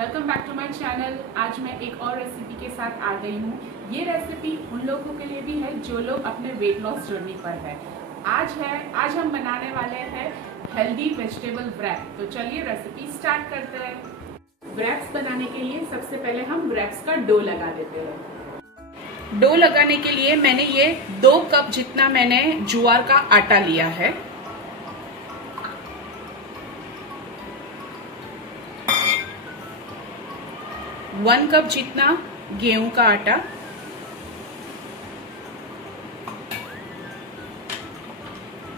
Welcome back to my channel. आज मैं एक और रेसिपी के साथ आ गई हूँ। ये रेसिपी उन लोगों के लिए भी है जो लोग अपने वेट लॉस जर्नी पर है। आज हम बनाने वाले हैं हेल्दी वेजिटेबल व्रैप। तो चलिए रेसिपी स्टार्ट करते हैं। व्रैप्स बनाने के लिए सबसे पहले हम व्रैप्स का डो लगा देते हैं। डो लगाने के लिए मैंने ये 2 कप जितना मैंने ज्वार का आटा लिया है। वन कप जितना गेहूं का आटा,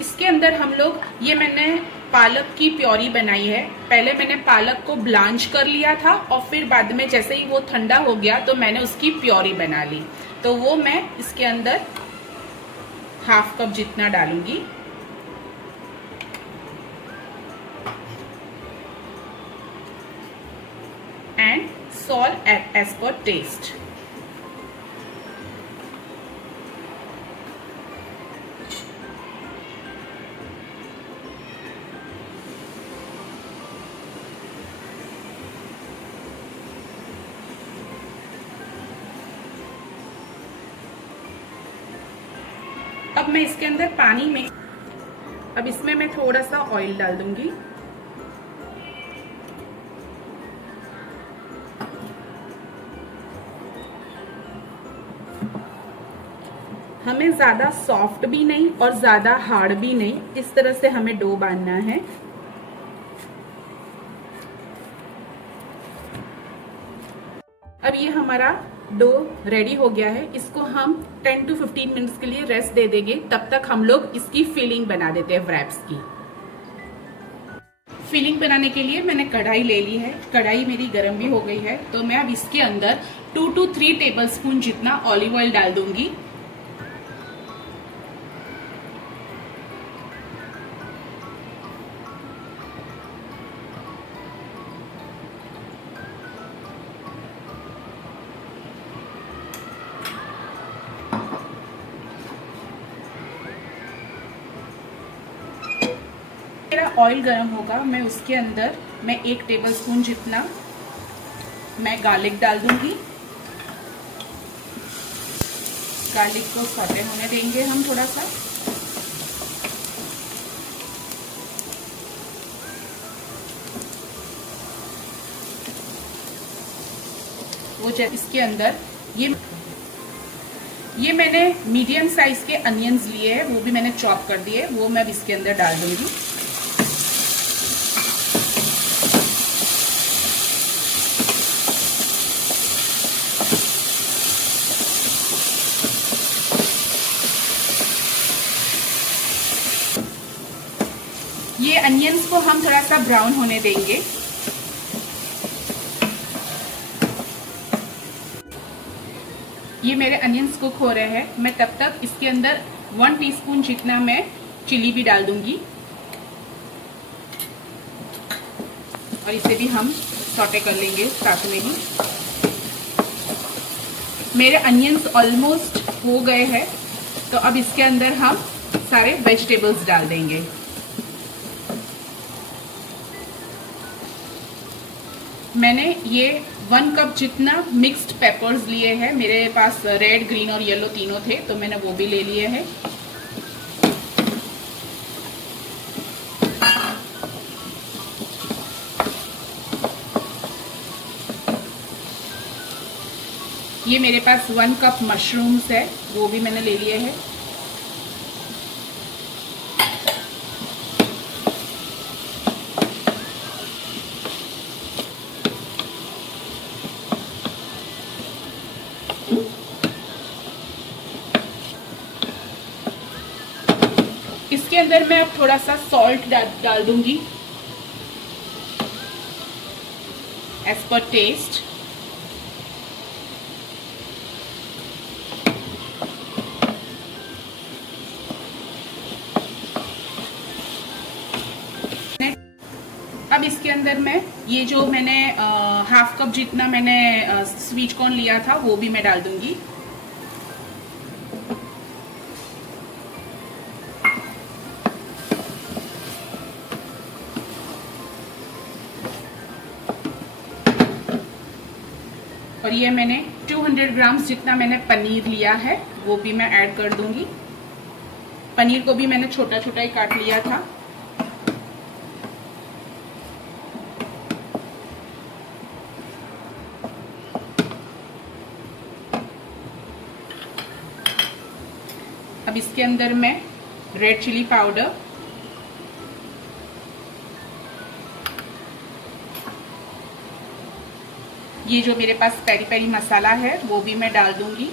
इसके अंदर हम लोग ये मैंने पालक की प्योरी बनाई है। पहले मैंने पालक को ब्लांच कर लिया था और फिर बाद में जैसे ही वो ठंडा हो गया तो मैंने उसकी प्योरी बना ली। तो वो मैं इसके अंदर हाफ कप जितना डालूंगी। And salt as per taste. अब मैं इसके अंदर पानी में अब इसमें मैं थोड़ा सा ऑयल डाल दूंगी। हमें ज्यादा सॉफ्ट भी नहीं और ज्यादा हार्ड भी नहीं, इस तरह से हमें डो बांधना है। अब ये हमारा डो रेडी हो गया है। इसको हम 10 to 15 मिनट्स के लिए रेस्ट दे देंगे। तब तक हम लोग इसकी फिलिंग बना देते हैं व्रैप्स की। फिलिंग बनाने के लिए मैंने कढ़ाई ले ली है। कढ़ाई मेरी गर्म भी हो गई है। तो मैं अब इसके अंदर 2 to 3 टेबलस्पून जितना ऑलिव ऑयल डाल दूंगी। मेरा ऑयल गर्म होगा, मैं उसके अंदर 1 टेबलस्पून जितना मैं गार्लिक डाल दूंगी। गार्लिक को सौटे होने देंगे हम थोड़ा सा। वो जब इसके अंदर ये मैंने मीडियम साइज के अनियंस लिए हैं, वो भी मैंने चॉप कर दिए, वो मैं अब इसके अंदर डाल दूंगी। ये अनियंस को हम थोड़ा सा ब्राउन होने देंगे। ये मेरे अनियंस कुक हो रहे हैं। मैं तब तक इसके अंदर 1 टीस्पून जितना मैं चिली भी डाल दूंगी और इसे भी हम सौटे कर लेंगे साथ में ही। मेरे अनियंस ऑलमोस्ट हो गए हैं। तो अब इसके अंदर हम सारे वेजिटेबल्स डाल देंगे। मैंने ये 1 कप जितना मिक्स्ड पेपर्स लिए हैं। मेरे पास रेड, ग्रीन और येलो तीनों थे, तो मैंने वो भी ले लिए हैं। ये मेरे पास 1 कप मशरूम्स है, वो भी मैंने ले लिए हैं। इसके अंदर मैं अब थोड़ा सा सॉल्ट डाल दूंगी एज पर टेस्ट। अब इसके अंदर मैं ये जो मैंने हाफ कप जितना मैंने स्वीट कॉर्न लिया था वो भी मैं डाल दूंगी। और ये मैंने 200 ग्राम्स जितना मैंने पनीर लिया है वो भी मैं ऐड कर दूंगी। पनीर को भी मैंने छोटा छोटा ही काट लिया था। अब इसके अंदर मैं रेड चिली पाउडर, ये जो मेरे पास पेरी पेरी मसाला है वो भी मैं डाल दूंगी।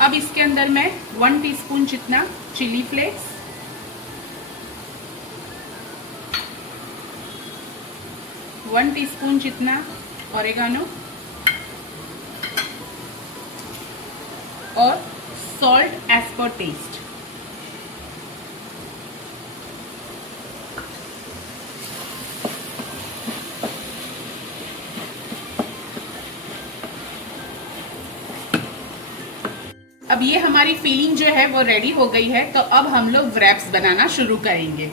अब इसके अंदर मैं 1 टीस्पून जितना चिली फ्लेक्स, 1 टीस्पून जितना ऑरिगेनो और सॉल्ट एज पर टेस्ट। अब ये हमारी फिलिंग जो है वो रेडी हो गई है, तो अब हम लोग व्रैप्स बनाना शुरू करेंगे।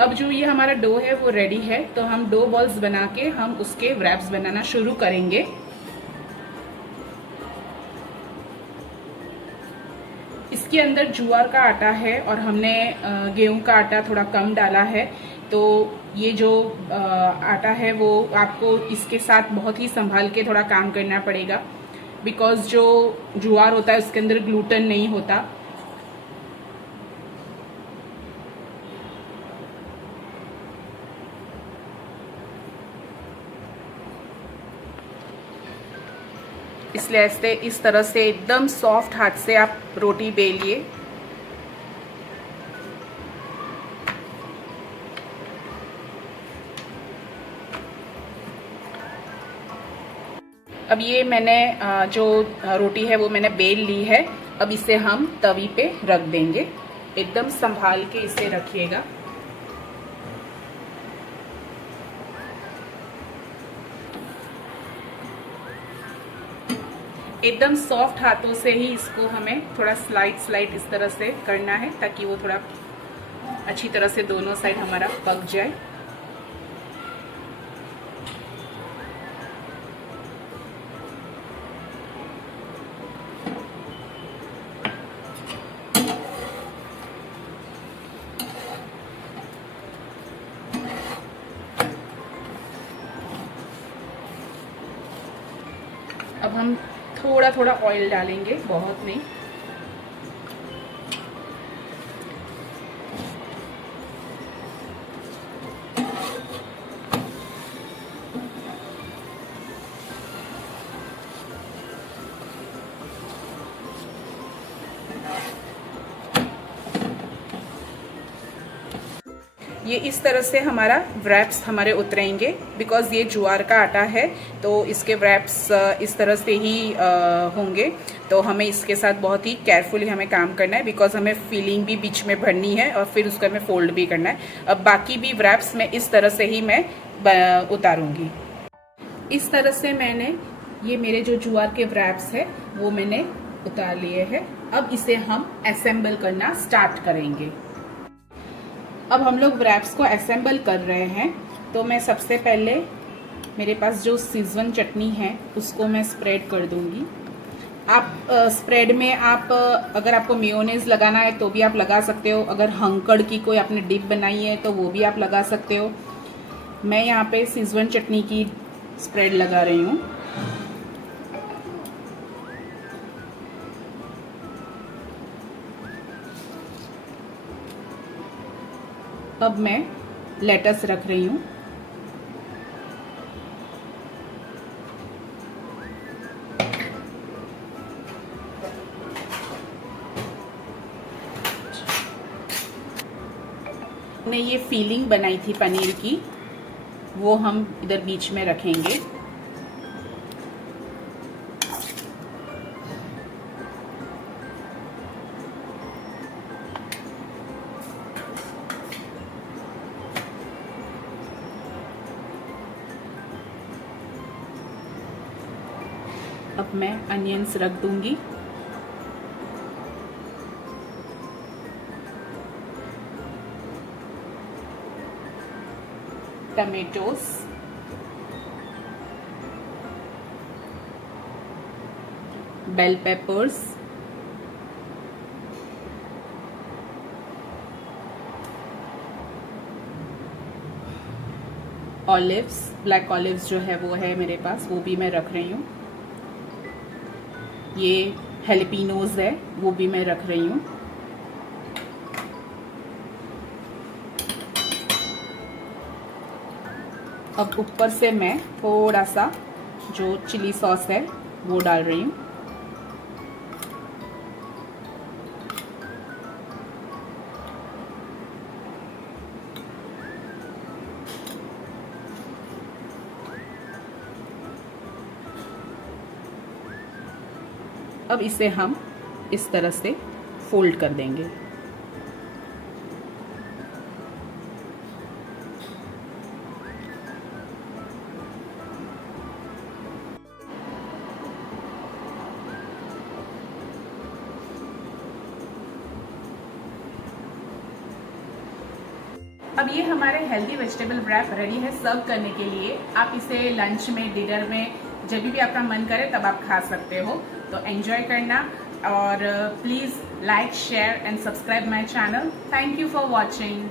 अब जो ये हमारा डो है वो रेडी है, तो हम डो बॉल्स बना के हम उसके व्रैप्स बनाना शुरू करेंगे। इसके अंदर ज्वार का आटा है और हमने गेहूं का आटा थोड़ा कम डाला है, तो ये जो आटा है वो आपको इसके साथ बहुत ही संभाल के थोड़ा काम करना पड़ेगा, बिकॉज जो ज्वार होता है उसके अंदर ग्लूटेन नहीं होता। इसलिए ऐसे इस तरह से एकदम सॉफ्ट हाथ से आप रोटी बेलिए। अब ये मैंने जो रोटी है वो मैंने बेल ली है। अब इसे हम तवी पे रख देंगे। एकदम संभाल के इसे रखिएगा। एकदम सॉफ्ट हाथों से ही इसको हमें थोड़ा स्लाइड इस तरह से करना है, ताकि वो थोड़ा अच्छी तरह से दोनों साइड हमारा पक जाए। अब हम थोड़ा थोड़ा ऑयल डालेंगे, बहुत नहीं। ये इस तरह से हमारा व्रैप्स हमारे उतरेंगे, बिकॉज़ ये ज्वार का आटा है तो इसके व्रैप्स इस तरह से ही होंगे। तो हमें इसके साथ बहुत ही केयरफुली हमें काम करना है, बिकॉज़ हमें फिलिंग भी बीच में भरनी है और फिर उसको हमें फोल्ड भी करना है। अब बाकी भी व्रैप्स में इस तरह से ही मैं उतारूंगी। इस तरह से मैंने ये मेरे जो ज्वार के व्रैप्स है वो मैंने उतार लिए हैं। अब इसे हम असेंबल करना स्टार्ट करेंगे। अब हम लोग व्रैप्स को असेंबल कर रहे हैं। तो मैं सबसे पहले मेरे पास जो सिजवन चटनी है उसको मैं स्प्रेड कर दूंगी। आप स्प्रेड में आप अगर आपको मेयोनेज़ लगाना है तो भी आप लगा सकते हो। अगर हंकड़ की कोई आपने डिप बनाई है तो वो भी आप लगा सकते हो। मैं यहाँ पे सिजवन चटनी की स्प्रेड लगा रही हूँ। अब मैं लेटस रख रही हूँ। हमने ये फीलिंग बनाई थी पनीर की, वो हम इधर बीच में रखेंगे। अब मैं अनियंस रख दूंगी। Tomatoes, bell peppers, olives, black olives जो है वो है मेरे पास, वो भी मैं रख रही हूँ। ये हेलिपिनोज है, वो भी मैं रख रही हूँ। अब ऊपर से मैं थोड़ा सा जो चिली सॉस है वो डाल रही हूँ। अब इसे हम इस तरह से फोल्ड कर देंगे। अब ये हमारे हेल्दी वेजिटेबल रैप रेडी है सर्व करने के लिए। आप इसे लंच में, डिनर में, जब भी आपका मन करे तब आप खा सकते हो। तो एंजॉय करना और please like, share and subscribe my channel. Thank you for watching.